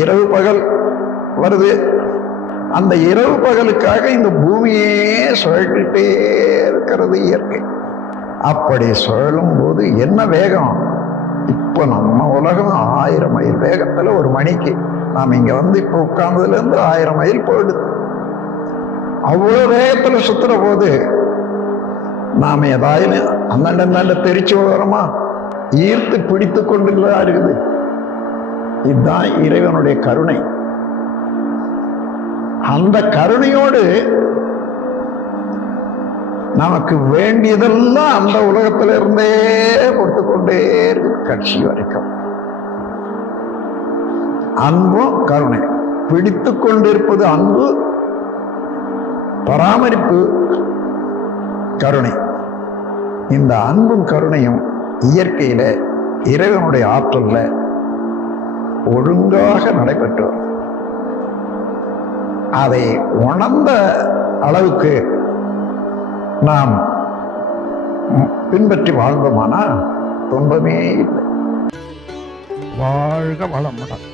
இரவு பகல் வருது. அந்த இரவு பகலுக்காக இந்த பூமியே சுழற்றிட்டே இருக்கிறது இயற்கை. அப்படி சுழலும் போது என்ன வேகம்! இப்ப நம்ம உலகம் 1000 மைல் வேகத்துல ஒரு மணிக்கு, நாம் இங்க வந்து இப்ப உட்கார்ந்ததுல இருந்து 1000 மைல் போயிடுது. அவ்வளவு வேகத்துல சுத்துற போது நாம ஏதாவது அந்தாண்ட தெரிச்சு வரோமா? ஈர்த்து பிடித்து கொண்டுதான் இருக்குது. இதுதான் இறைவனுடைய கருணை. அந்த கருணையோடு நமக்கு வேண்டியதெல்லாம் அந்த உலகத்தில இருந்தே கொடுத்து கொண்டே இருக்கு கட்சி வரைக்கும். அன்பும் கருணை, பிடித்து கொண்டிருப்பது அன்பு, பராமரிப்பு கருணை. இந்த அன்பும் கருணையும் இயற்கையில இறைவனுடைய ஆற்றல்ல ஒழுங்காக நடைபெற்று வரும். அதை உணர்ந்த அளவுக்கு நாம் பின்பற்றி வாழ்ந்தோமானா துன்பமே இல்லை. வாழ்க வளமுடன்.